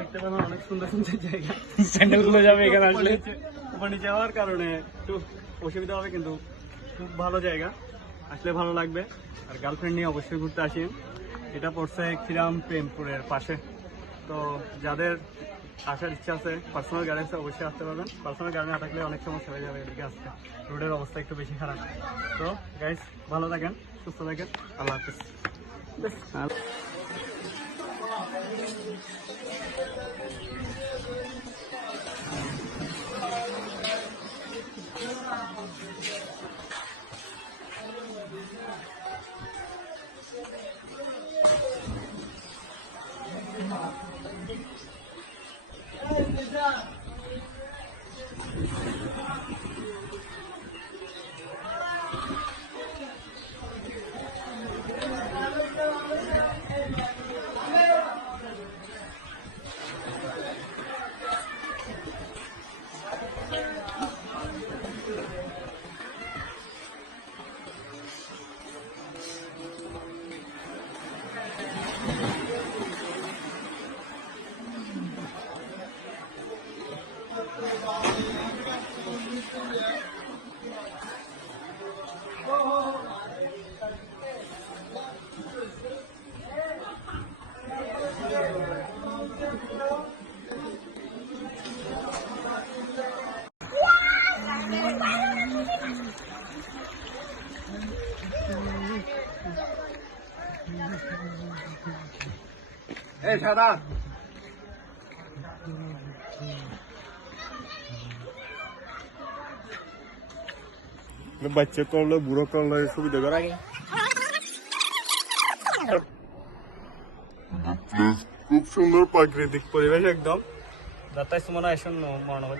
দেখতে পাবেন অনেক সুন্দর সুন্দর জায়গা। স্যান্ডেল গুলো যাবে এখানে আসলে। উপর নিচে হওয়ার কারণে একটু অসুবিধা হবে, কিন্তু খুব ভালো জায়গা, আসলে ভালো লাগবে। আর গার্লফ্রেন্ড নিয়ে অবশ্যই ঘুরতে আসেন। এটা পড়ছে খিরাম প্রেমপুরের পাশে। তো যাদের আসার ইচ্ছা আছে, পার্সোনাল গাড়ি আছে, অবশ্যই আসতে পারবেন। পার্সোনাল গাড়ি না থাকলে অনেক সমস্যা হয়ে যাবে এদিকে আসতে, রোডের অবস্থা একটু বেশি খারাপ। তো গাইস, ভালো থাকেন, সুস্থ থাকেন, আল্লাহ হাফিজ। এই সাদা বাচ্চা করলো, বুড়ো করলো, সুবিধা করা আগে খুব সুন্দর প্রাকৃতিক পরিবেশ একদম। যাতায়াত মনে হয় শূন্য মনে হয়